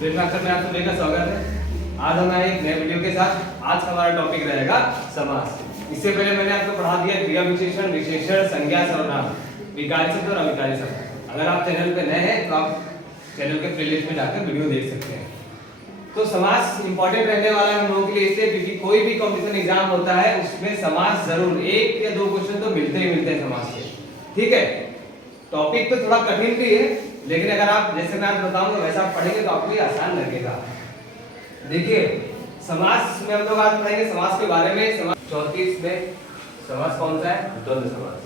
Breakfast में आप सभी का स्वागत है। आज हम आए एक नए वीडियो के साथ। आज हमारा टॉपिक रहेगा समास। इससे पहले मैंने आपको पढ़ा दिया क्रिया विशेषण, विशेषण, संज्ञा, सर्वनाम, विकारी शब्द और अविकारी शब्द। अगर आप चैनल पे नए हैं तो आप चैनल के प्लेलिस्ट में जाकर वीडियो देख सकते हैं। तो समास इंपॉर्टेंट रहने वाला है हम लोगों के लिए इसलिए क्योंकि कोई भी कॉम्पिटिशन एग्जाम होता है उसमें समास जरूर एक या दो क्वेश्चन तो मिलते ही मिलते हैं समास से। ठीक है, टॉपिक तो थोड़ा कठिन भी है लेकिन अगर आप जैसे मैं आज बताऊंगा वैसा आप पढ़ेंगे तो आपको ये आसान लगेगा। देखिए समास में हम लोग आज पढ़ेंगे समास के बारे में। समास 34 में समास कौन सा है? द्वंद्व समास।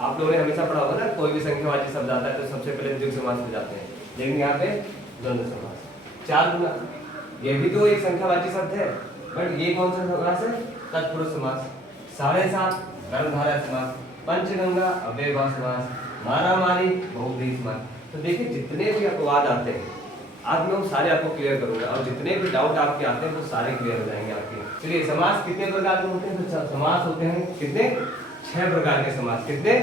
आप लोगों ने हमेशा पढ़ा होगा ना, कोई भी संख्यावाची शब्द आता है तो सबसे पहले द्विगु समास पे जाते हैं, लेकिन यहाँ पे द्वंद्व समास। चार गुना, ये भी तो एक संख्यावाची शब्द है बट ये कौन सा समास है? तत्पुरुष समास। 7.5 कर्मधारय समास, पंचगंगा अव्ययभाव समास, मारामारी बहुव्रीहि समास। तो देखिए जितने भी अपवाद आते हैं आज मैं वो सारे आपको क्लियर करूंगा और जितने भी डाउट आपके आते हैं वो सारे क्लियर हो जाएंगे आपके। चलिए समास कितने प्रकार के होते हैं? तो समास होते हैं कितने? 6 प्रकार के समास। कितने?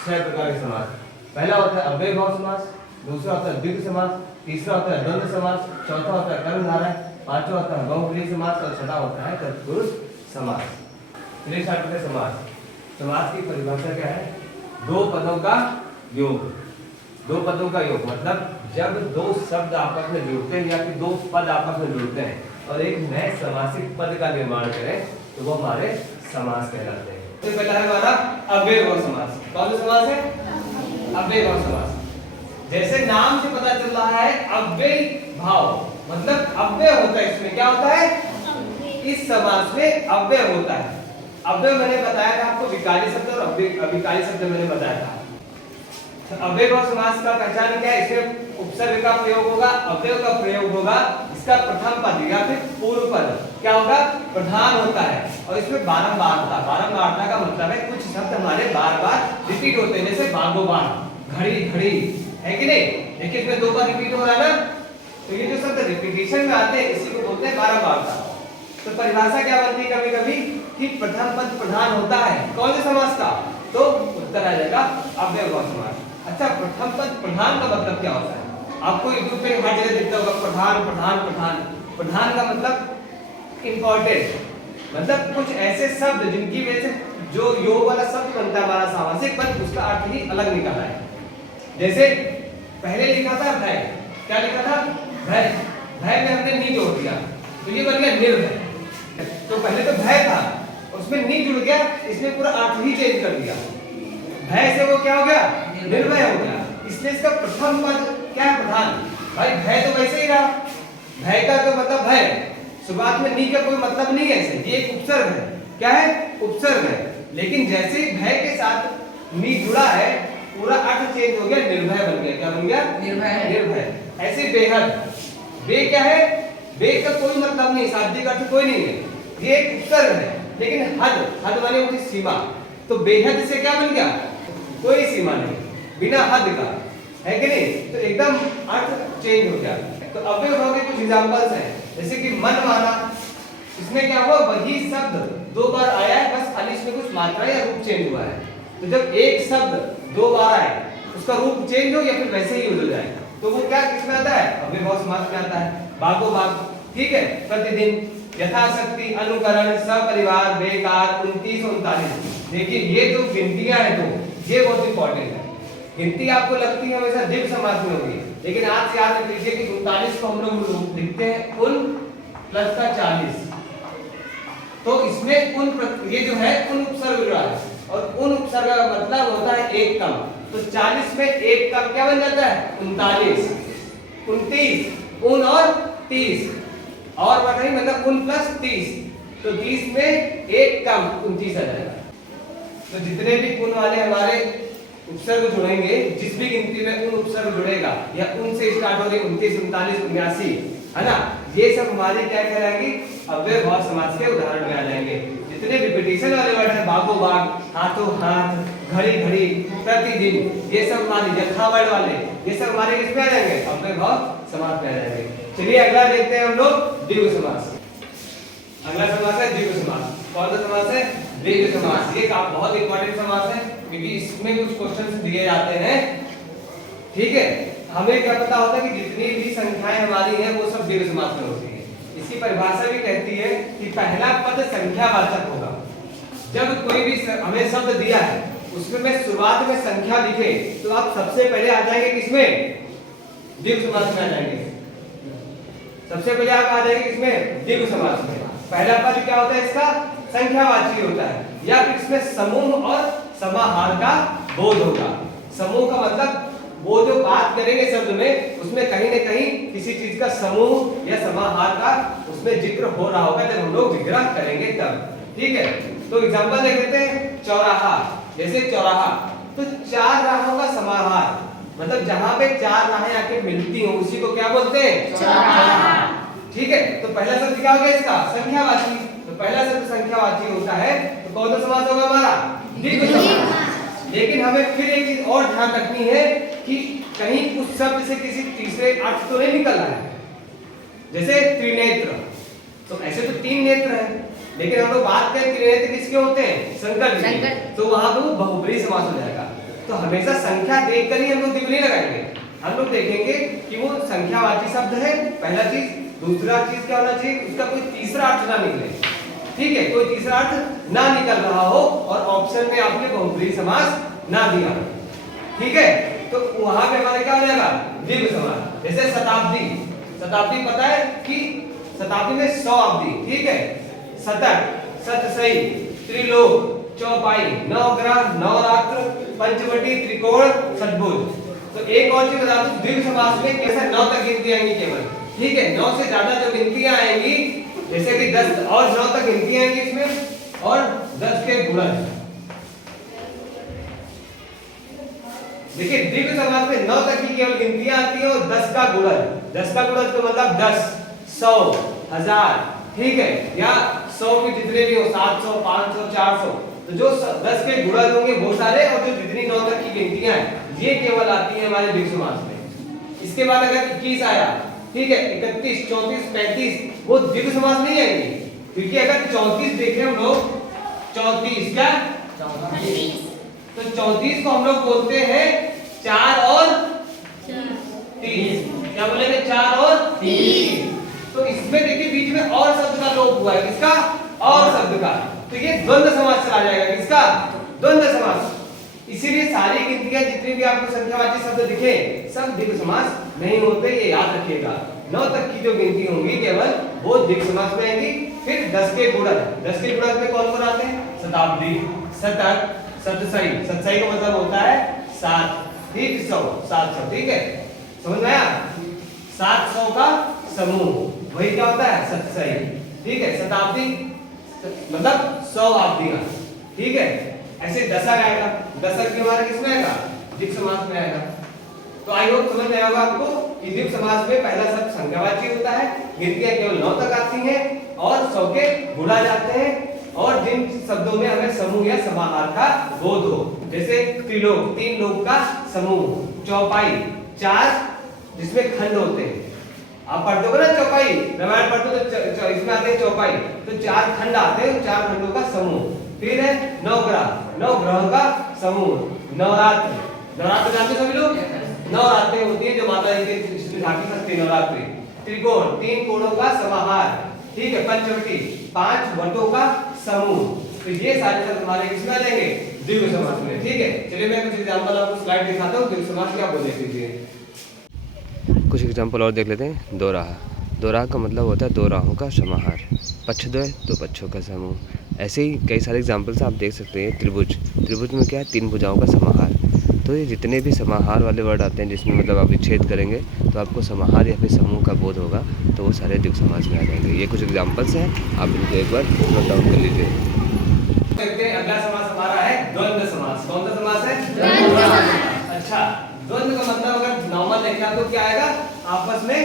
6 प्रकार के समास। पहला होता है अव्ययभाव समास, दूसरा होता है द्विगु समास, तीसरा होता है द्वंद्व समास, चौथा होता है कर्मधारय, पांचवा होता है बहुव्रीहि समास और छठा होता है तत्पुरुष समास। चलिए स्टार्ट करते हैं समास। समास की परिभाषा क्या है? दो पदों का योग। दो पदों का योग मतलब जब दो शब्द आपस में जुड़ते हैं या फिर दो पद आपस में जुड़ते हैं और एक नए समासिक पद का निर्माण करें तो वो हमारे समास कहलाते हैं। तो पहला है हमारा अव्ययभाव समास। कौन सा समास है? अव्ययभाव समास। जैसे नाम से पता चल रहा है अव्यय भाव मतलब अव्यय होता है। इसमें क्या होता है? इस समास में अव्यय होता है। अव्यय मैंने बताया था आपको, विकारी शब्द और अविकारी शब्द मैंने बताया था। अव्ययभाव समास का पहचान क्या है? इसमें उपसर्ग का प्रयोग होगा, अव्यय का प्रयोग होगा, इसका प्रथम पद या फिर पूर्व पद क्या होगा? प्रधान होता है और इसमें बारंबारता। बारंबारता का मतलब है कुछ शब्द हमारे बार बार रिपीट होते हैं, जैसे बागोबान, घड़ी घड़ी, है कि नहीं? देखिए इसमें दो बार रिपीट हो रहा है ना, तो ये जो शब्द रिपीटिशन में आते हैं इसी को बोलते हैं बारंबारता। तो परिभाषा क्या बनती है कभी कभी कि प्रथम पद प्रधान होता है कौन से समास का? तो उत्तर आ जाएगा अव्ययभाव समास। अच्छा, प्रथम पद प्रधान का मतलब क्या होता है? आपको यूट्यूब पे हर जगह दिखता होगा प्रधान प्रधान प्रधान। प्रधान का मतलब इंपॉर्टेंट, मतलब कुछ ऐसे शब्द जिनकी वजह से जो योग वाला शब्द बनता है हमारा सामासिक पद उसका अर्थ ही अलग निकला है। जैसे पहले लिखा था भय, क्या लिखा था? भय। भय में हमने नी जोड़ दिया तो ये बन गया निर्भय। तो पहले तो भय था उसमें नी जुड़ गया, इसने पूरा अर्थ ही चेंज कर दिया। भय से वो क्या हो गया? निर्भय हो गया। इसलिए इसका प्रथम पद क्या है? प्रधान। भाई भय तो वैसे ही रहा, भय का तो मतलब भय, शुरुआत में नी का कोई मतलब नहीं है ऐसे, ये एक उपसर्ग है। क्या है? उपसर्ग है। लेकिन जैसे ही भय के साथ नी जुड़ा है पूरा अर्थ चेंज हो गया, निर्भय बन गया। क्या बन गया? निर्भय। निर्भय। ऐसे बेहद, बे क्या है? बे का कोई मतलब नहीं, शाब्दिक अर्थ कोई नहीं है, ये एक उपसर्ग है। लेकिन हद, हद माने होती सीमा, तो बेहद से क्या बन गया? कोई सीमा नहीं, बिना हद का, है कि नहीं? तो एकदम अर्थ चेंज हो गया। तो अव्ययभाव के कुछ एग्जांपल्स हैं, जैसे कि मनमाना, इसमें क्या हुआ? वही शब्द दो बार आया है, बस खाली इसमें कुछ मात्रा या रूप चेंज हुआ है। तो जब एक शब्द दो बार आए उसका रूप चेंज हो या फिर वैसे ही यूज हो जाए तो वो क्या किसमें आता है? अव्ययभाव समास में आता है। बागो बाग, ठीक है, प्रतिदिन, यथाशक्ति, अनुकरण, सपरिवार, बेकार, 29 39। देखिए ये जो गिनतियां हैं तो ये बहुत इंपॉर्टेंट है। गिनती आपको लगती है हमेशा द्विगु समास में होगी, लेकिन आज से याद रख लीजिए कि 39 को हम लोग लिखते हैं उन प्लस का 40। तो इसमें उन ये जो है उन उपसर्ग जुड़ा है और उन उपसर्ग का मतलब होता है एक कम। तो 40 में एक कम क्या बन जाता है? 39, 29, उन और 30 और बताइए मतलब उन प्लस 30, तो 30 में एक कम 29 आ जाएगा। तो जितने भी उन वाले हमारे उपसर्ग जुड़ेंगे, जिस भी गिनती में उन उपसर्ग जुड़ेगा या उन से स्टार्ट होगी 29, 39, 79, है ना, ये सब हमारे क्या कहलाएंगे? अव्ययभाव समास के उदाहरण में आ जाएंगे। जितने रिपीटिशन वाले वर्ड हैं, बागो बाग, हाथों हाथ, घड़ी घड़ी, प्रतिदिन, ये सब हमारे यथा वर्ड वाले, ये सब हमारे किस में आ जाएंगे? अव्ययभाव समास में आ जाएंगे। चलिए अगला देखते हैं हम लोग द्विगु समास। अगला समास है द्विगु समास। कौन सा समास है? द्विगु समास। ये बहुत इंपॉर्टेंट समास है क्योंकि इसमें कुछ क्वेश्चंस दिए जाते हैं, ठीक है। हमें क्या पता होता है कि जितनी भी संख्याएं हमारी हैं वो सब दीर्घ समास में होती है। इसकी परिभाषा भी कहती है कि पहला पद संख्यावाचक होगा। जब कोई भी हमें शब्द दिया है उसमें में शुरुआत में संख्या दिखे तो आप सबसे पहले आ जाएंगे किसमें? दीर्घ समास में आ जाएंगे। सबसे पहले आप आ जाएंगे किसमें? दीर्घ समास में। पहला पद क्या होता है इसका? संख्यावाची होता है, या फिर इसमें समूह और समाहार का बोध होगा। समूह का मतलब वो जो बात करेंगे शब्द में उसमें कहीं न कहीं किसी चीज का समूह या समाहार का उसमें जिक्र हो रहा होगा जब हम लोग विग्रह करेंगे तब। ठीक है, तो एग्जांपल देख लेते हैं। चौराहा, जैसे चौराहा तो चार राहों का समाहार, मतलब जहां पे चार राहें आके मिलती हो उसी को क्या बोलते हैं? चौराहा। ठीक है, तो पहला शब्द क्या हो गया इसका? संख्यावाची। तो पहला शब्द संख्यावाची होता है तो कौन सा समास होगा हमारा? दीर्घ समास। लेकिन हमें फिर एक चीज और ध्यान रखनी है कि कहीं उस शब्द से किसी तीसरे अर्थ तो नहीं निकल रहा है। जैसे त्रिनेत्र, तो ऐसे तो तीन नेत्र हैं, लेकिन हम लोग बात करें त्रिनेत्र किसके होते हैं? शंकर जी के, तो वहां पे वो बहुब्रीहि समास हो जाएगा। तो हमेशा संख्या देखकर ही हम लोग द्विगुणी लगाएंगे। हम लोग देखेंगे कि वो संख्यावाची शब्द है, पहला चीज। दूसरा चीज क्या होना चाहिए? उसका कोई तीसरा अर्थ ना निकले। ठीक है, कोई तीसरा अर्थ ना निकल रहा हो और ऑप्शन में आपने बहुब्रीहि समास ना दिया। ठीक है, तो वहां पे हमारे क्या हो जाएगा? द्विगु समास। जैसे शताब्दी, शताब्दी पता है कि शताब्दी में 100 अब्दी। ठीक है, शतक, शतसई, त्रिलोक, चौपाई, नवग्रह, नवरात्र, पंचवटी, त्रिकोण, षटभुज। तो एक और चीज बता दूं, द्विगु समास में कैसे 9 तक गिनती आएंगी केवल। ठीक है, 9 से ज्यादा जो गिनतियां आएंगी, जैसे कि 10 और 9 तक गिनती आएंगी इसमें, और 10 के गुणज। देखिए द्विगु समास में 9 तक की केवल गिनतियां आती है और 10 का गुणज। 10 का गुणज तो मतलब 10, 100, 1000। ठीक है, या 100 के जितने भी हो, 700, 500, 400, तो जो 10 के गुणज होंगे वो सारे, और जो जितनी 9 तक की गिनतियां हैं ये केवल आती है हमारे द्विगु समास में। इसके बाद अगर 21 आया, ठीक है, 31, 34, 35, वो द्विगु समास नहीं आएंगे, क्योंकि अगर 34 देखें हम लोग, 34 क्या? 34, तो 34 को हम लोग बोलते हैं 4 और 30। क्या बोलेंगे? 4 और 30। तो इसमें देखिए बीच में और शब्द का लोप हुआ है। किसका? और शब्द का। तो ये द्वंद्व समास चला जाएगा। किसका? द्वंद्व समास। इसीलिए सारी गिनतियां जितनी भी आपको संख्यावाची शब्द दिखे सब द्विगु समास नहीं होते, ये याद रखिएगा। 9 तक की जो गिनती होंगी केवल वो द्विगु समास में आएंगी। फिर 10 के गुणज, 10 के गुणज में कौन कौन आते हैं? शताब्दी, शतक, शतसई। शतसई का मतलब होता है 7, ठीक, 100, 700। ठीक है, समझ में आया? 700 का समूह, वही क्या होता है? शतसई। ठीक है, शताब्दी मतलब 100 अब्दियां। ठीक है, ऐसे दशक आएगा, दशक भी हमारा किसमें आएगा? द्विगु समास में आएगा। तो आई होप समझ में आएगा आपको कि द्विगु समास में पहला शब्द संख्यावाची होता है, गिनतियां केवल 9 तक आती हैं और 100 के गुणा जाते हैं, और जिन शब्दों में हमें समूह या समाहार का बोध हो, जैसे त्रिलोक, 3 लोक का समूह, चौपाई, 4 जिसमें खंड होते हैं। आप पढ़ते हो ना चौपाई, रामायण पढ़ते हो तो इसमें आते हैं चौपाई, तो 4 खंड आते हैं, 4 खंडों का समूह। फिर है नवग्रह, 9 ग्रहों का समूह। नवरात्र, नवरात्र जानते सभी लोग? नवरात्रि होती है जो माता जी की झांकी सजती नवरात्रि। त्रिकोण, 3 कोणों का समाहार। ठीक है, पंचवटी, 5 वटों का समूह। तो ये सारे शब्द हमारे किसमें आ जाएंगे? द्विगु समास में। ठीक है, चलिए मैं कुछ एग्जांपल आपको स्लाइड दिखाता हूँ द्विगु समास क्या बोले कीजिए। कुछ एग्जांपल और देख लेते हैं। दो राह, दो राह का मतलब होता है 2 राहों का समाहार। पक्षद्वय, 2 पक्षों का समूह। ऐसे ही कई सारे एग्जांपल्स आप देख सकते हैं। त्रिभुज, त्रिभुज में क्या है? 3 भुजाओं का समाहार। तो ये जितने भी समाहार वाले वर्ड आते हैं जिसमें मतलब आप विच्छेद करेंगे तो आपको समाहार या फिर समूह का बोध होगा, तो वो सारे द्विगु समास में आ जाएंगे। ये कुछ एग्जांपल्स हैं, आप इनको एक बार नोट डाउन कर लीजिए। अगला समास हमारा है द्वंद्व समास। कौन सा समास है? द्वंद्व समास। अच्छा, द्वंद्व का मतलब अगर नॉर्मल देखें आपको क्या आएगा? आपस में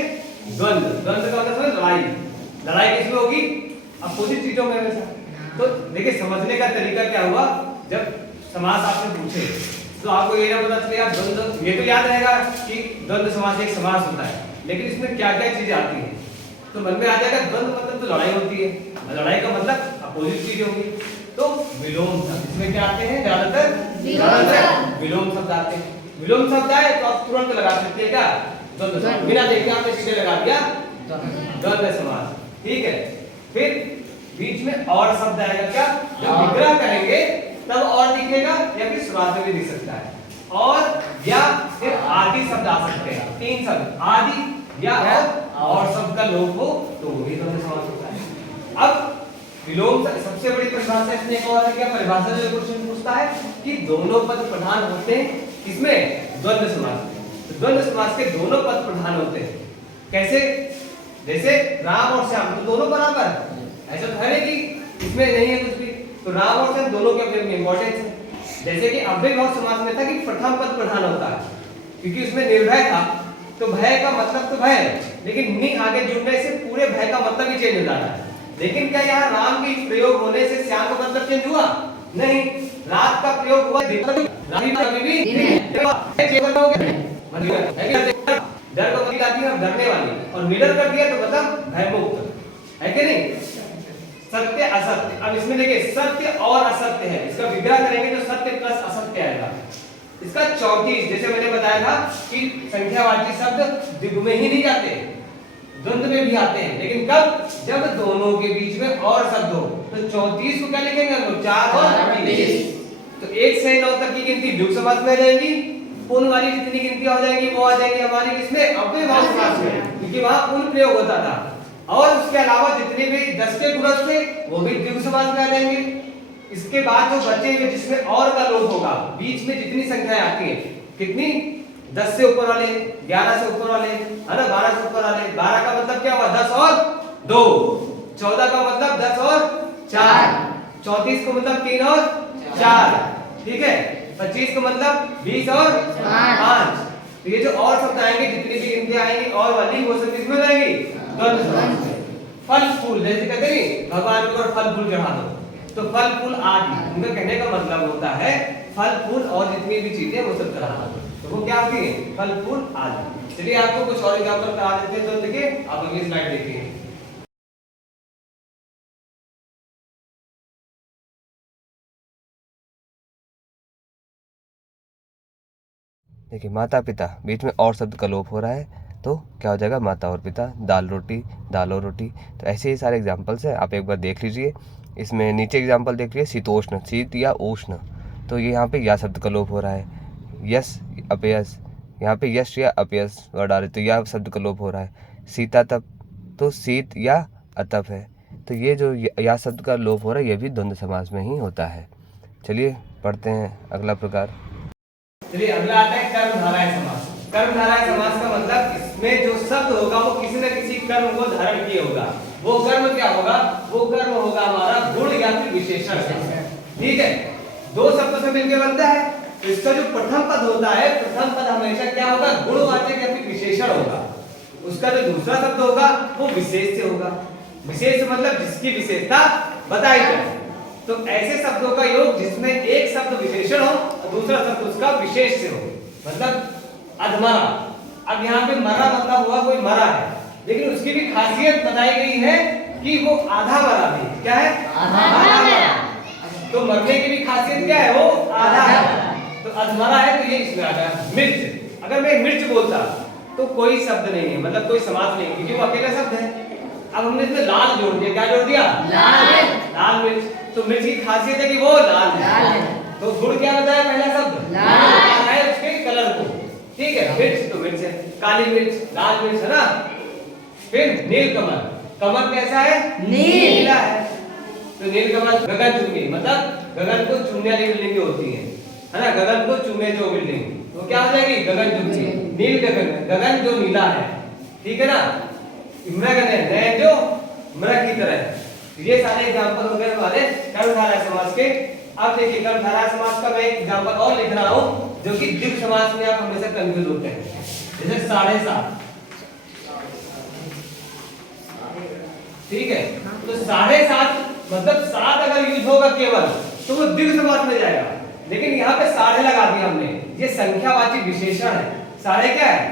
द्वंद्व। द्वंद्व का मतलब लड़ाई। लड़ाई किसमें होगी? अपोजिट चीजों में हमेशा। तो देखिए समझने का तरीका क्या हुआ, जब समास आपने पूछे तो आपको ये ना पता चलेगा द्वंद्व, ये तो याद रहेगा कि द्वंद्व समास एक समास होता है, लेकिन इसमें क्या क्या चीजें आती हैं तो मन में आ जाएगा। द्वंद्व मतलब तो लड़ाई होती है, लड़ाई का मतलब अपोजिट चीजें होंगी। तो विलोम शब्द इसमें क्या आते हैं? ज्यादातर विलोम शब्द आते हैं। विलोम शब्द आए तो आप तुरंत लगा सकते हैं क्या, द्वंद्व समास, बिना देखे आपने सीधे लगा दिया द्वंद्व समास। ठीक है, फिर बीच में और शब्द आएगा क्या, जब विग्रह करेंगे तब और दिखेगा, या फिर शुरुआत में भी दिख सकता है, और या फिर आदि शब्द आ सकते हैं, तीन शब्द आदि या और शब्द का लोप हो तो वो भी द्वंद्व समास होता है। अब विलोम सबसे बड़ी परिभाषा इसमें एक और है, क्या परिभाषा जो क्वेश्चन पूछता है कि दोनों पद प्रधान होते हैं किसमें, द्वंद्व समास में। तो द्वंद्व समास के दोनों पद प्रधान होते हैं, कैसे, जैसे राम और श्याम तो दोनों बराबर है, ऐसा तो है नहीं कि इसमें नहीं है कुछ भी, तो राम और श्याम दोनों के अपने इंपॉर्टेंस है। जैसे कि अव्ययभाव समास में था कि प्रथम पद प्रधान होता है, क्योंकि उसमें निर्भय था, तो भय का मतलब तो भय, लेकिन नि आगे जुड़ने से पूरे भय का मतलब ही चेंज हो जाता है। लेकिन क्या यहाँ राम की प्रयोग होने से श्याम का मतलब चेंज हुआ, नहीं, रात का प्रयोग हुआ, डर को आती है डरने वाली, और निडर कर दिया तो मतलब भय मुक्त है कि नहीं। सत्य असत्य, अब इसमें देखिए सत्य और असत्य है, इसका विग्रह करेंगे तो सत्य प्लस असत्य आएगा। इसका 34, जैसे मैंने बताया था कि संख्यावाची शब्द द्विगु में ही नहीं जाते, द्वंद्व में भी आते हैं, लेकिन कब, जब दोनों के बीच में और शब्द हो। तो 34 को क्या लिखेंगे हम लोग, 4 और 20, तो 1 से 9 तक की गिनती द्विगु समास में रहेगी, पूर्ण वाली जितनी गिनती हो जाएगी वो आ जाएगी हमारी किसमें, अव्ययभाव समास में, क्योंकि वहां पूर्ण प्रयोग होता था। और उसके अलावा जितने भी 10 के गुणज थे वो भी द्विगु समास में आ जाएंगे। इसके बाद जो बचे हुए जिसमें और का लोप होगा, बीच में जितनी संख्याएं आती हैं, कितनी, 10 से ऊपर वाले, 11 से ऊपर वाले, है ना, 12 से ऊपर वाले, 12 का मतलब क्या हुआ, 10 और 2, 14 का मतलब 10 और 4, 34 का मतलब 3 और 4, ठीक है, 25 का मतलब 20 और 5। तो ये जो और शब्द आएंगे, जितनी भी गिनती आएंगी और वाली, वो सब किसमें रहेंगी, द्वंद्व समास में। फल फूल, जैसे कहते हैं भगवान को फल फूल चढ़ा दो, तो फल फूल आदि, उनका कहने का मतलब होता है फल फूल और जितनी भी चीजें वो सब चढ़ाना, तो वो क्या आती है, फल फूल आदि। चलिए आपको कुछ और एग्जांपल करा देते हैं, तो देखिए आप अगली स्लाइड देखिए। देखिए माता पिता, बीच में और शब्द का लोप हो रहा है, तो क्या हो जाएगा, माता और पिता, दाल रोटी, दाल और रोटी। तो ऐसे ही सारे एग्जाम्पल्स हैं, आप एक बार देख लीजिए। इसमें नीचे एग्जाम्पल देख लीजिए, शीतोष्ण, शीत या उष्ण, तो ये यहाँ पे या शब्द का लोप हो रहा है। यश अपयश, यहाँ पे यश या अपयश वर्ड आ रहे, तो या शब्द का लोप हो रहा है। सीता तप, तो शीत या अतप है, तो ये जो या शब्द का लोप हो रहा है ये भी द्वंद्व समास में ही होता है। चलिए पढ़ते हैं अगला प्रकार। चलिए अगला आता है कर्मधारय समास। कर्मधारय समास का मतलब इसमें जो शब्द होगा वो किसी न किसी कर्म को धारण किए होगा। वो कर्म क्या होगा, वो कर्म होगा हमारा गुण या फिर विशेषण से, ठीक है, दो शब्दों से मिलकर बनता है। तो इसका जो प्रथम पद होता है, प्रथम पद हमेशा क्या होगा, गुणवाचक या फिर विशेषण होगा। उसका जो दूसरा शब्द होगा वो विशेष से होगा। विशेष मतलब जिसकी विशेषता बताई जाए। तो ऐसे शब्दों का योग जिसमें एक शब्द विशेषण हो और दूसरा शब्द उसका विशेष से हो, मतलब अधमरा। अब यहाँ पे मरा मतलब हुआ कोई मरा है, लेकिन उसकी भी खासियत बताई गई है कि वो आधा मरा भी, क्या है, आधा मरा। तो मरने की भी खासियत क्या है, वो आधा है। तो अधमरा है, तो ये इसमें आ गया। मिर्च, अगर मैं मिर्च बोलता तो कोई शब्द नहीं है, मतलब कोई समास नहीं, क्योंकि वो अकेला शब्द है। अब हमने इसमें लाल जोड़ दिया, क्या जोड़ दिया, लाल मिर्च। तो मिर्च की खासियत है कि वो लाल है। तो गुण क्या बताया, पहला शब्द लाल है, उसके कलर को, ठीक है। मिर्च तो मिर्च है, काली मिर्च, लाल मिर्च, है ना। फिर नीलकमल, कमल कैसा है, नीला है। तो नीलकमल गगन चुम्बी, मतलब गगन को चूमने वाली बिल्डिंग जो होती है ना, गगन को चूमे जो बिल्डिंग, तो क्या हो जाएगी, गगन चुम्बी। नील गगन, गगन जो नीला है, ठीक है ना। मृग ने जो मृग की तरह। ये सारे एग्जांपल हो गए हमारे कर्मधारय समास के। अब देखिए कर्मधारय समास का मैं एक एग्जांपल और लिख रहा हूं, जो कि द्विगु समास में आप हमेशा कंफ्यूज होते हैं। जैसे 7.5, ठीक है। तो 7.5 मतलब 7 अगर यूज होगा केवल तो वो द्विगु समास में जाएगा, लेकिन यहाँ पे 7.5 लगा दिया हमने। ये संख्यावाची विशेषण है। 7.5 क्या है,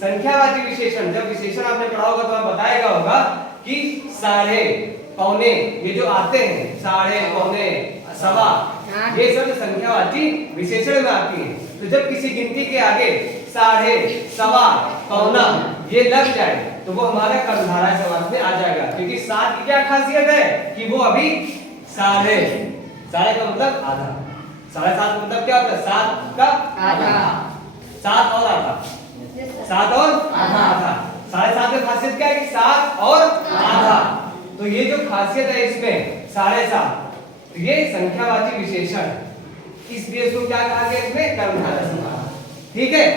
संख्यावाची विशेषण। जब विशेषण आपने पढ़ा होगा तो आप बताएगा होगा कि 7.5, पौने, ये जो आते हैं 7.5, पौने, सवा, ये सब संख्यावाची विशेषण में आती है। तो जब किसी गिनती के आगे साढ़े, सवा, पौना ये लग जाए तो वो हमारा कर्मधारय समास में आ जाएगा, क्योंकि 7 की क्या खासियत है कि वो अभी साढ़े, साढ़े का मतलब आधा, 7.5 का मतलब क्या होता है 7 का आधा, 7 और आधा, 7 और आधा, 7.5 में खासियत क्या है कि 7 और आधा। तो ये जो खासियत है इसमें 7.5, तो ये संख्यावाची विशेषण है, इसलिए इसको क्या कहा गया इसमें कर्मधारय समास। ठीक है,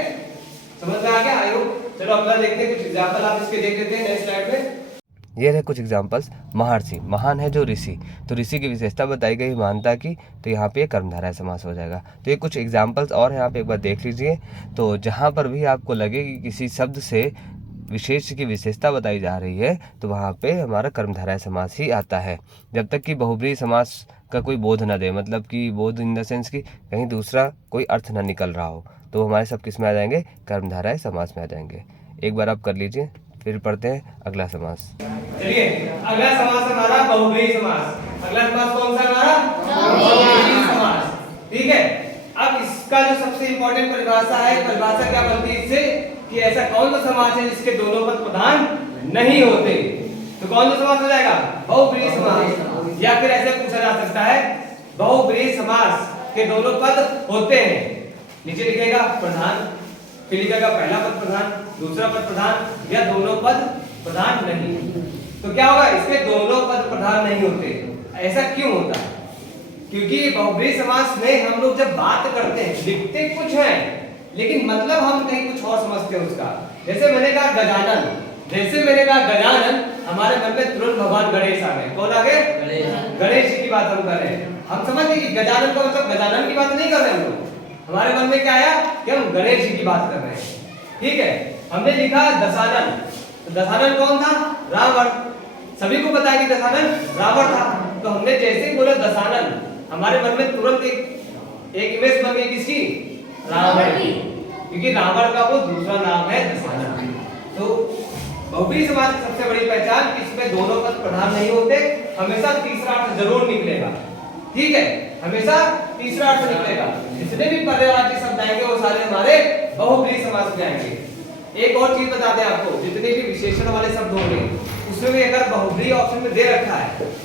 समझ में आ गया आई होप। चलो अगला देखते हैं, कुछ एग्जांपल आप इसके देख लेते हैं नेक्स्ट स्लाइड में। ये रहे कुछ एग्जाम्पल्स। महर्षि, महान है जो ऋषि, तो ऋषि की विशेषता बताई गई महानता की, तो यहाँ पे कर्मधारय समास हो जाएगा। तो ये कुछ एग्जाम्पल्स और हैं, आप एक बार देख लीजिए। तो जहाँ पर भी आपको लगे कि किसी शब्द से विशेष की विशेषता बताई जा रही है तो वहाँ पे हमारा कर्मधारय समास ही आता है, जब तक कि बहुब्रीहि समास का कोई बोध न दे, मतलब कि बोध इन द सेंस कि कहीं दूसरा कोई अर्थ न निकल रहा हो, तो हमारे सब किस में आ जाएंगे, कर्मधारय समास में आ जाएंगे। एक बार आप कर लीजिए, फिर पढ़ते हैं अगला समास। चलिए अगला समास हमारा बहुब्रीहि समास। अगला समास कौन सा हमारा बहुब्रीहि समास। ठीक है, अब इसका जो सबसे इंपॉर्टेंट परिभाषा है, परिभाषा क्या बनती है इससे कि ऐसा कौन सा समास है जिसके दोनों पद प्रधान नहीं होते। तो कौन सा समास हो जाएगा, बहुब्रीहि समास। या फिर ऐसे पूछा जा सकता है बहुब्रीहि समास के दोनों पद होते हैं, नीचे लिखेगा प्रधान, फिर लिखेगा पहला पद प्रधान, दूसरा पद प्रधान या दोनों पद प्रधान नहीं। तो क्या होगा, इसके दोनों पद प्रधान नहीं होते। ऐसा क्यों होता है, क्योंकि बहुब्रीहि समास में हम लोग जब बात करते हैं लिखते कुछ है लेकिन मतलब हम कहीं कुछ और समझते हैं उसका। जैसे मैंने कहा गजानन, जैसे मैंने कहा गजानन, हमारे मन में तुरंत भगवान गणेश आ गए। कौन आ गए, गणेश जी की बात हम कर रहे हैं। हम समझते कि गजानन का मतलब गजानन की बात नहीं कर रहे हम लोग, हमारे मन में क्या आया कि हम गणेश जी की बात कर रहे हैं। ठीक है, हमने लिखा दशानन, तो दशानन कौन था, रावण। सभी को पता है कि दशानन रावण था। तो हमने जैसे ही बोला दशानन, हमारे मन में तुरंत एक इमेज बन गई किसकी, रावण की, क्योंकि रावण का वो दूसरा नाम है दशानन। तो बहुब्रीहि समास की सबसे बड़ी पहचान कि इसमें दोनों पद प्रधान नहीं होते, हमेशा तीसरा अर्थ जरूर निकलेगा। ठीक है, हमेशा तीसरा अर्थ निकलेगा। जितने भी पर्यायवाची शब्द आएंगे वो सारे हमारे बहुब्रीहि समास में आएंगे। एक और चीज बता दें आपको, जितने भी विशेषण वाले शब्द होंगे उसमें भी अगर बहुब्रीहि ऑप्शन में दे रखा है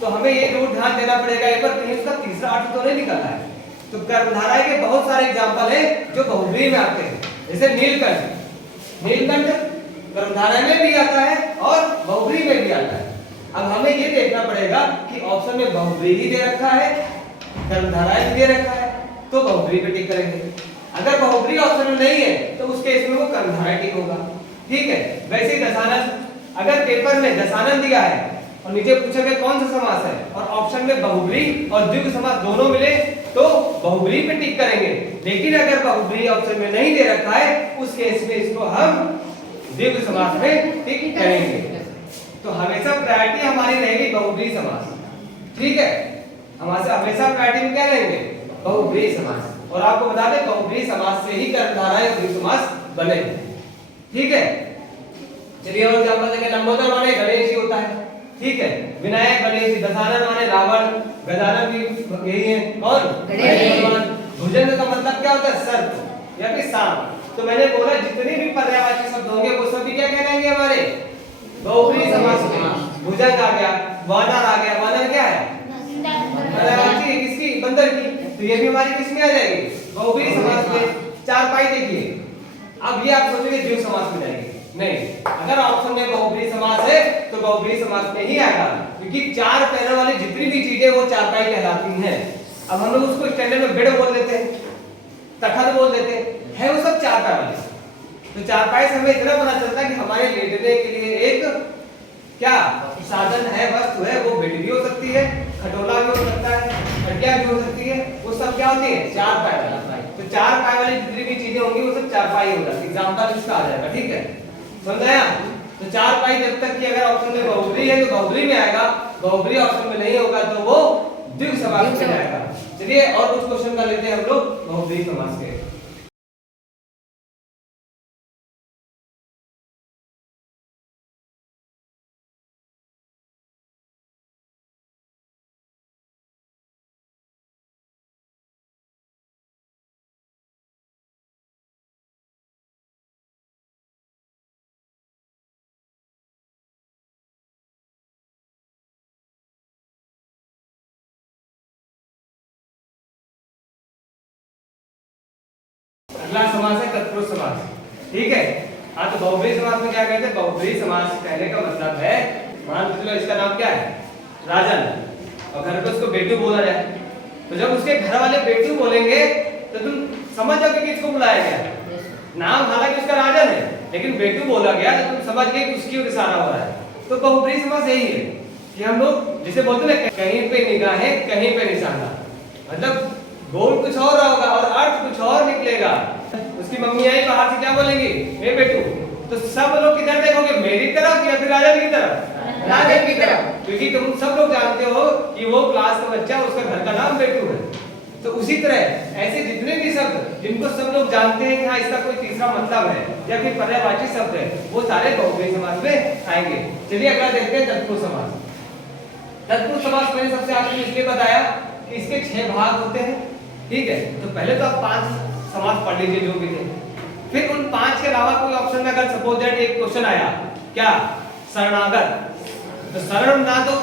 तो हमें ये जरूर ध्यान देना पड़ेगा एक बार, कहीं उसका तीसरा अर्थ तो नहीं निकल रहा है। तो कर्मधारय के बहुत सारे एग्जांपल हैं जो बहुब्रीहि में आते हैं, जैसे नीलकंठ, नीलकंठ कर्मधारय में भी आता है और बहुब्रीहि में भी आता है। अब हमें ये देखना पड़ेगा कि ऑप्शन में बहुब्रीहि दे रखा है, कर्मधारय भी दे रखा है, तो बहुब्रीहि पे टिक करेंगे। अगर बहुब्रीहि ऑप्शन में नहीं है तो उस केस में वो कर्मधारय टिक होगा। ठीक है, वैसे ही दशानन, अगर पेपर में दशानन दिया है और नीचे पूछा गया कौन सा समास है और ऑप्शन में बहुब्रीहि और द्विगु समास दोनों मिले तो बहुब्रीहि पे टिक करेंगे। लेकिन अगर बहुब्रीहि ऑप्शन में नहीं दे रखा है उस केस में इसको हम द्विगु समास में टिक करेंगे। तो हमेशा प्रायोरिटी हमारी रहेगी बहुब्रीहि समास। ठीक है, हमेशा प्रायोरिटी में क्या रहेंगे, बहुब्रीहि समास। और आपको बता दें बहुब्रीहि समास से ही कर्मधारय और द्विगु समास बने। ठीक है, चलिए और एग्जांपल देखें। लंबोदर माने गणेश जी होता है। ठीक है, विनायक गणेश जी, दशानन माने रावण, गजानन भी यही है, कौन, गणेश भगवान। भुजंग का मतलब क्या होता है, सर्प या फिर सांप। तो मैंने बोला जितने भी पर्यायवाची शब्द होंगे वो सभी क्या कहलाएंगे हमारे बहुब्रीहि समास में। भुजंग आ गया, वानर आ गया, वानर क्या है, पर्यायवाची है किसकी, बंदर की, तो ये भी हमारी किस में आ जाएगी, बहुब्रीहि समास में। चारपाई देखिए, अब ये आप सोचोगे द्विगु समास में जाएगी, नहीं। अगर ऑप्शन में बहुब्रीहि समास है तो बहुब्रीहि समास में ही आएगा, क्योंकि चार पैरों वाली जितनी भी चीजें वो चारपाई कहलाती हैं। अब हम लोग उसको स्टैंडर्ड में बेड बोल देते हैं, तखत बोल देते हैं, वो सब चारपाई वाली। तो चारपाई से हमें इतना पता चलता है कि हमारे लेटने के लिए एक क्या साधन है, वस्तु है, वो बेड भी हो सकती है, खटोला भी हो सकता है, खटिया भी हो सकती है, वो सब क्या होती है, चारपाई वाली। तो चारपाई वाली जितनी भी चीजें होंगी वो सब चारपाई हो जाती है। एग्जांपल इसका आ जाएगा। ठीक है, समझ आया। तो चारपाई जब तक कि अगर ऑप्शन में बहुब्रीहि है तो बहुब्रीहि में आएगा, बहुब्रीहि ऑप्शन में नहीं होगा तो वो द्विगु समास में जाएगा। चलिए और कुछ क्वेश्चन कर लेते हैं हम लोग बहुब्रीहि समास के। अगला समास है तत्पुरुष समास। ठीक है, हाँ तो बहुब्रीहि समास में क्या कहते हैं? बहुब्रीहि समास कहने का मतलब है, मान के चलो इसका नाम क्या है? राजन, और घर पे उसको बेटू बोला जाए, तो जब उसके घर वाले बेटू बोलेंगे तो तुम समझ जाओगे कि इसको बुलाया गया है। नाम हालांकि उसका राजन है, लेकिन बेटू बोला गया तो तुम समझ गए कि उसकी ओर इशारा हो रहा है। तो बहुब्रीहि समास यही है कि हम लोग जिसे बोलते हैं ना, कहीं पे निगाहें कहीं पे निशाना, मतलब बोल कुछ और होगा और अर्थ कुछ और निकलेगा। उसकी मम्मी आई बाहर से, क्या बोलेंगी? ए बेटू, तो सब लोग किधर देखोगे? मेरी तरफ या फिर राजन की तरफ? राजन की तरफ, क्योंकि तुम सब लोग जानते हो कि वो क्लास का बच्चा, उसका घर का नाम बेटू है। तो उसी तरह ऐसे जितने भी शब्द जिनको सब लोग जानते हैं कि हाँ इसका कोई तीसरा मतलब है या फिर पर्यायवाची शब्द है, वो सारे बहुब्रीहि समास में आएंगे। चलिए अगला देखते हैं तत्पुरुष समास। तत्पुरुष समास मैंने सबसे आगे इसलिए बताया कि इसके 6 भाग होते हैं। ठीक है, तो पहले तो आप 5 समास पढ़ लीजिए जो भी थे, फिर उन 5 के अलावा कोई ऑप्शन में अगर सपोज दैट एक क्वेश्चन आया, क्या? शरणागत, तो शरण ना तो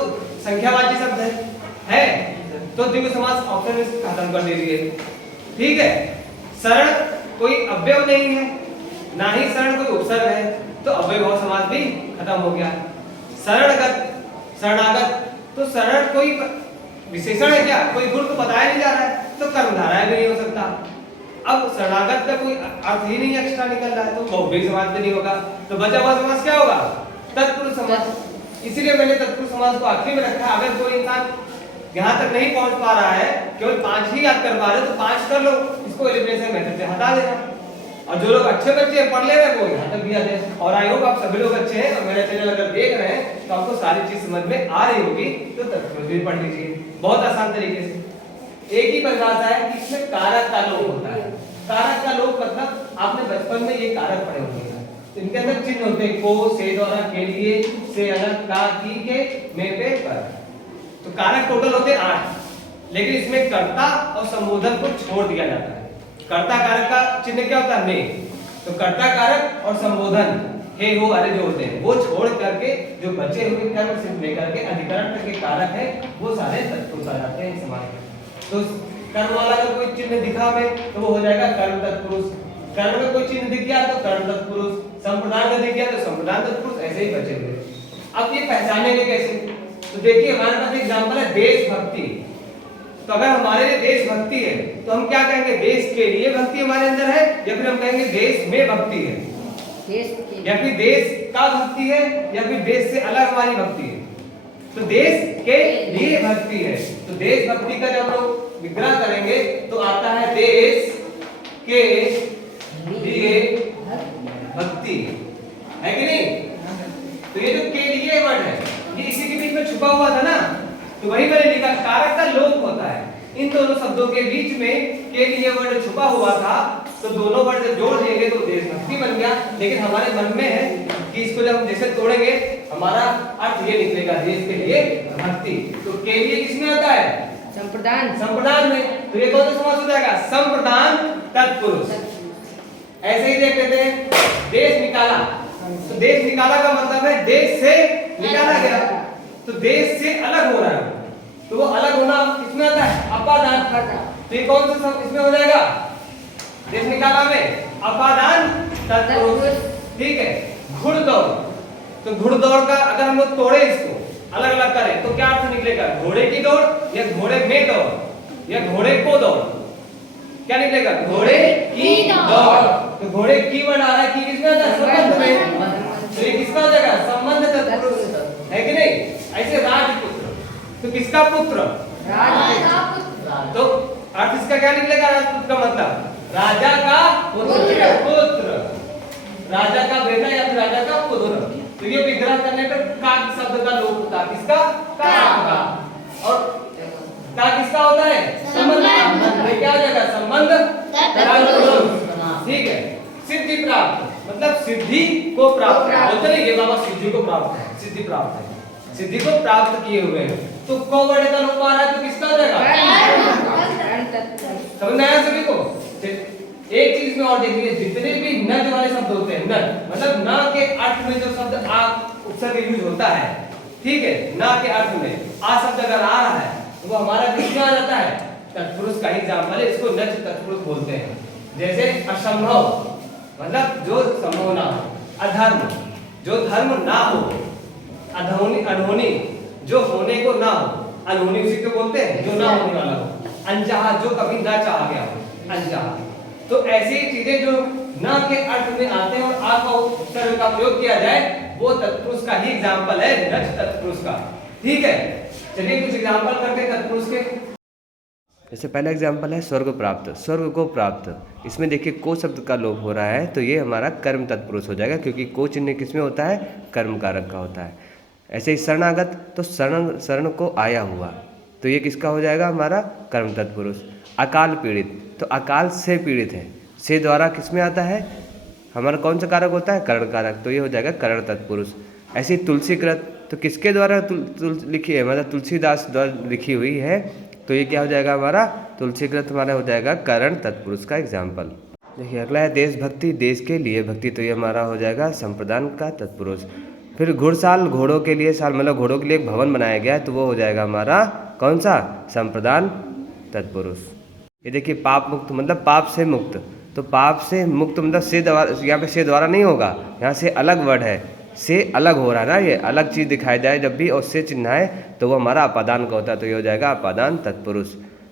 संख्यावाची शब्द है तो द्विगु समास ऑप्शन में खत्म कर दीजिए। ठीक है, शरण कोई अव्यय नहीं है, ना ही शरण कोई उपसर्ग है, तो अव्ययभाव समास भी खत्म हो गया। शरणगत, शरणागत, तो शरण कोई विशेषण है क्या? कोई गुण तो बताया नहीं जा रहा है, तो कर्मधारय भी नहीं हो सकता। अब शरणागत का कोई अर्थ ही नहीं एक्स्ट्रा निकल रहा है, तो बहुब्रीहि समास भी नहीं होगा। तो बचा हुआ समास क्या होगा? तत्पुरुष समास। इसीलिए मैंने तत्पुरुष समास को आखिरी में रखा। अगर कोई इंसान यहाँ तक नहीं पहुंच पा रहा है, केवल 5 ही याद कर पा रहे, तो 5 कर लो, इसको एलिमिनेशन मेथड से हटा देना। और जो लोग अच्छे बच्चे पढ़ ले रहे हैं वो यहाँ तक भी आ जाए। और आई होप आप सभी लोग अच्छे हैं और मेरा चैनल अगर देख रहे हैं तो आपको सारी चीज समझ में आ रही होगी, तो तत्पुरुष भी पढ़ लीजिए बहुत आसान तरीके से। एक ही परिभाषा है कि इसमें कारक का लोप होता है। कारक का लोप मतलब आपने बचपन में ये कारक पढ़े होंगे, इनके अंदर चिन्ह होते हैं, को, से, द्वारा, के लिए, से, अलग, का, की, के, में, पे, पर। तो कारक टोटल होते हैं 8, लेकिन इसमें कर्ता और संबोधन को छोड़ दिया जाता है। कर्ता कारक का चिन्ह क्या होता है? में। तो कर्ता कारक और संबोधन हे, हो, अरे जो होते हैं वो छोड़ करके जो बचे हुए कर्म से लेकर के अधिकरण तक के कारक है वो सारे तत्पुरुष आ जाते हैं समाज में। तो कर्म वाला अगर कोई चिन्ह दिखा में तो वो हो जाएगा कर्म तत्पुरुष, कर्म में कोई चिन्ह दिख गया तो कर्म तत्पुरुष, संप्रदान में दिख गया तो संप्रदान तत्पुरुष, ऐसे ही बचे हुए। अब ये पहचानेंगे कैसे? तो देखिए हमारे पास एग्जांपल है देशभक्ति। तो अगर हमारे लिए देशभक्ति है तो हम क्या कहेंगे? देश के लिए भक्ति हमारे अंदर है, या फिर हम कहेंगे देश में भक्ति है, या फिर देश का भक्ति है, या फिर देश से अलग हमारी भक्ति है। तो देश के लिए भक्ति है, तो देशभक्ति का जब लोग विग्रह करेंगे तो आता है देश के लिए भक्ति, है कि नहीं? तो ये जो के लिए वर्ड है ये इसी के बीच में छुपा हुआ था ना, तो वही मैंने लिखा कारक का लोप होता है। इन दोनों शब्दों के बीच में के लिए वर्ड छुपा हुआ था, तो दोनों वर्ड जब जोड़ देंगे तो देशभक्ति बन गया। लेकिन हमारे मन में है कि इसको जब हम जैसे तोड़ेंगे हमारा अर्थ ये निकलेगा देश के लिए भक्ति। तो के लिए किसमें आता है? संप्रदान। संप्रदान में। तो ये कौन सा समास हो जाएगा? संप्रदान तत्पुरुष। ऐसे ही देख लेते हैं देश निकाला। तो देश निकाला का मतलब है देश से निकाला गया, तो देश से अलग हो रहा है, तो वो अलग होना किसमें आता है? अपादान। तो ये कौन सा शब्द इसमें हो जाएगा? देश निकाला में अपादान तत्पुरुष। ठीक है, घुड़दौड़। तो घुड़दौड़ का अगर हम लोग तोड़े, इसको अलग अलग करें तो क्या अर्थ निकलेगा? घोड़े की दौड़ या घोड़े में दौड़ या घोड़े को दौड़, क्या निकलेगा? घोड़े की दौड़। तो घोड़े की वर्ड आ रहा है, की किसमें आता है? संबंध में। तो ये किसका हो जाएगा? संबंध तत्पुरुष, है कि नहीं? ऐसे राजपुत्र, तो किसका पुत्र? राजपुत्र। तो अर्थ इसका क्या निकलेगा? राजपुत्र का मतलब राजा का पुत्र, राजा का बेटा या फिर राजा का पुत्र। तो ये विग्रह करने पर का शब्द का लोप होता है, किसका? का। और का किसका होता है? संबंध। ये क्या हो जाएगा? संबंध तत्पुरुष। ठीक है, सिद्धि प्राप्त मतलब सिद्धि को प्राप्त बोलते नहीं, ये बाबा सिद्धि को प्राप्त है, सिद्धि प्राप्त है, सिद्धि को प्राप्त किए हुए हैं। तो को वर्ड का लोप आ रहा है तो किसका हो जाएगा? समझ में आया सभी को? एक चीज में और देखिए, जितने भी नज वाले शब्द होते हैं, नज मतलब न के अर्थ में जो शब्द आ उपसर्ग यूज होता है, ठीक है, न के अर्थ में आ शब्द अगर आ रहा है तो वो हमारा किसमें आ जाता है? तत्पुरुष का एग्जांपल है, इसको नज तत्पुरुष बोलते हैं। जैसे असंभव मतलब जो संभव ना हो, अधर्म जो धर्म ना हो, अधोनी अनहोनी जो होने को ना हो, अनहोनी उसी को बोलते हैं जो ना होने वाला हो, अनचाहा जो कभी ना चाहा गया हो, अनचाहा। तो ऐसी चीजें जो ना के अर्थ में आते हैं और आ का उपसर्ग का प्रयोग किया जाए वो तत्पुरुष का ही एग्जाम्पल है, नच तत्पुरुष का। ठीक है, चलिए कुछ एग्जाम्पल करते हैं तत्पुरुष के। जैसे पहला एग्जाम्पल है स्वर्ग प्राप्त, स्वर्ग को प्राप्त। इसमें देखिए को शब्द का लोप हो रहा है तो ये हमारा कर्म तत्पुरुष हो जाएगा, क्योंकि को चिन्ह किस में होता है, कर्म कारक का होता है। ऐसे ही शरणागत, तो शरण को आया हुआ, तो ये किसका हो जाएगा, हमारा कर्म तत्पुरुष। अकाल पीड़ित, तो अकाल से पीड़ित है, से द्वारा किस में आता है, हमारा कौन सा कारक होता है, करण कारक, तो ये हो जाएगा करण तत्पुरुष। ऐसे ही तुलसीकृत, तो किसके द्वारा लिखी है, मतलब तुलसीदास द्वारा लिखी हुई है, तो ये क्या हो जाएगा हमारा, तुलसीकृत हमारा हो जाएगा करण तत्पुरुष का एग्जाम्पल। देखिए अगला है देशभक्ति, देश के लिए भक्ति, तो ये हमारा हो जाएगा संप्रदान का तत्पुरुष। फिर घुड़साल, घोड़ों के लिए साल, मतलब घोड़ों के लिए एक भवन बनाया गया है, तो वो हो जाएगा हमारा कौन सा, संप्रदान तत्पुरुष। ये देखिए पाप मुक्त, मतलब पाप से मुक्त, तो पाप से मुक्त मतलब से द्वारा, यहाँ पे से द्वारा नहीं होगा, यहाँ से अलग वर्ड है, से अलग हो रहा है ना, ये अलग चीज़ दिखाई जाए जब भी और से चिन्ह है तो वो हमारा अपादान का होता है, तो ये हो जाएगा अपादान तत्पुरुष।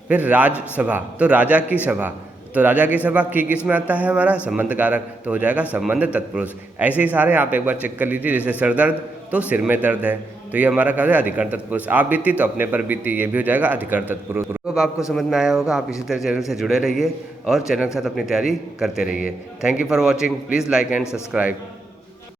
फिर राजसभा, तो राजा की सभा, तो राजा की सभा की किस में आता है, हमारा संबंध कारक, तो हो जाएगा संबंध तत्पुरुष। ऐसे ही सारे आप एक बार चेक कर लीजिए, जैसे सर दर्द तो सिर में दर्द है, तो ये हमारा क्या है, अधिकरण तत्पुरुष। आप बीती तो अपने पर बीती, ये भी हो जाएगा अधिकरण तत्पुरुष। तो आपको समझ में आया होगा, आप इसी तरह चैनल से जुड़े रहिए और चैनल के साथ अपनी तैयारी करते रहिए। Thank you for watching, please like and subscribe.